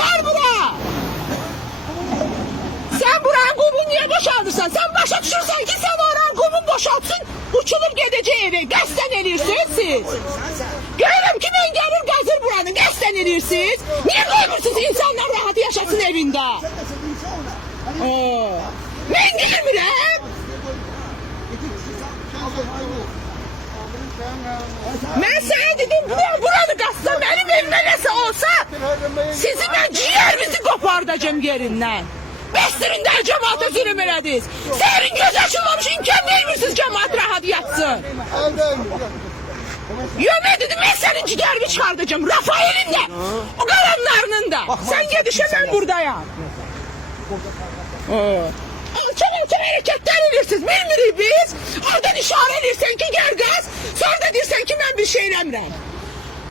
Gel bura. Sen buranın kumunu niye boşaldırsan? Sen başa düşürsen ki sen oranın kumunu boşaltsın. Uçulur gideceği eve. Qəsdən edirsiniz siz. Görürüm ki ben gelir gazır buranı. Qəsdən edirsiniz. Niye koymursunuz insanlar rahat yaşasın evinde? Ben gelmirəm. Ben sana dedim buranı qassam benim evime nəsə olsa sizi ben ciğerinizi kopardacağım yerinden. Bəstirində cəmaata zülüm elədiniz. Səhərin göz açılmamış imkan vermirsiniz cəmaat rahat yatsın. Yemin dedim ben senin ciğerini çıkartacağım. Rafael'in de o kalanlarının da. Sen gidişe ben buradayım. Alçak hareketler edirsiniz. Bilmirik biz. Oradan işare edirsen ki gel gaz. Sonra da dersen ki ben bir şey eləmirəm.